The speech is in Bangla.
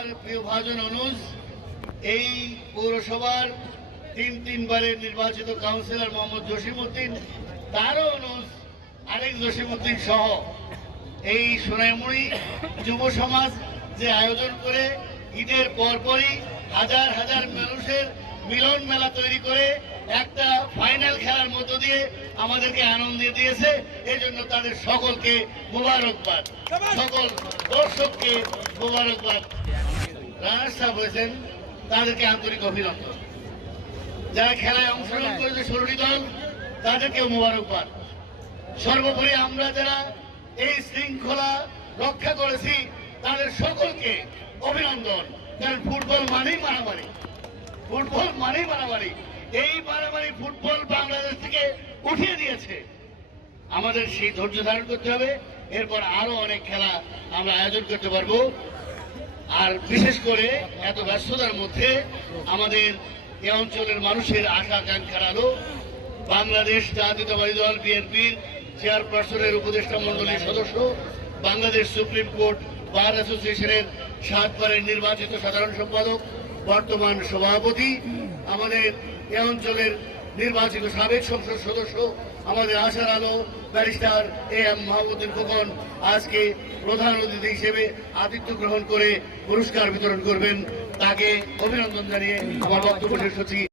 আমার প্রিয় ভাজন অনুজ, এই পৌরসভার তিন তিনবারের নির্বাচিত কাউন্সিলর মোহাম্মদ জসিমউদ্দিন তারও অনুজ আরেক জসিমউদ্দিন সহ। এই সোনাইমুড়ি যুব সমাজ যে আয়োজন করে, ঈদের পরপরই হাজার হাজার মানুষের মিলন মেলা তৈরি করে, একটা ফাইনাল খেলার মধ্য দিয়ে আমাদেরকে আনন্দ দিয়েছে। এই জন্য তাদের সকলকে মোবারকবাদ। সকল দর্শককে মোবারকবাদ। রানার্স আপ হয়েছেন তাদেরকে আন্তরিক অভিনন্দন। যারা খেলায় অংশগ্রহণ করেছে ষোলোটি দল, তাদেরকেও মোবারকবাদ। সর্বোপরি আমরা যারা এই শৃঙ্খলা রক্ষা করেছি, তাদের সকলকে অভিনন্দন। কারণ ফুটবল মানেই মারামারি। ফুটবল মানেই মারামারি। এই মারামারি ফুটবল বাংলাদেশ থেকে উঠিয়ে দিয়েছে। আমাদের সেই ধৈর্য ধারণ করতে হবে। এরপর আরও অনেক খেলা আমরা আয়োজন করতে পারব। আর বিশেষ করে এত ব্যস্ততার মধ্যে আমাদের এ অঞ্চলের মানুষের আশা আকাঙ্ক্ষার আলো, বাংলাদেশ জাতীয়তাবাদী দল বিএনপির চেয়ারপারসনের উপদেষ্টা মন্ডলীর সদস্য, বাংলাদেশ সুপ্রিম কোর্ট বার অ্যাসোসিয়েশনের সাতবারের নির্বাচিত সাধারণ সম্পাদক, বর্তমান সভাপতি, আমাদের এ অঞ্চলের নির্বাচিত সাবেক সংসদ সদস্য আমাদের আশার আলো, barrister A M Mahmuddin Phukan আজকে প্রধান অতিথি হিসেবে আতিথ্য গ্রহণ করে পুরস্কার বিতরণ করবেন। তাকে অভিনন্দন জানিয়ে আমার বক্তব্য শেষ হচ্ছি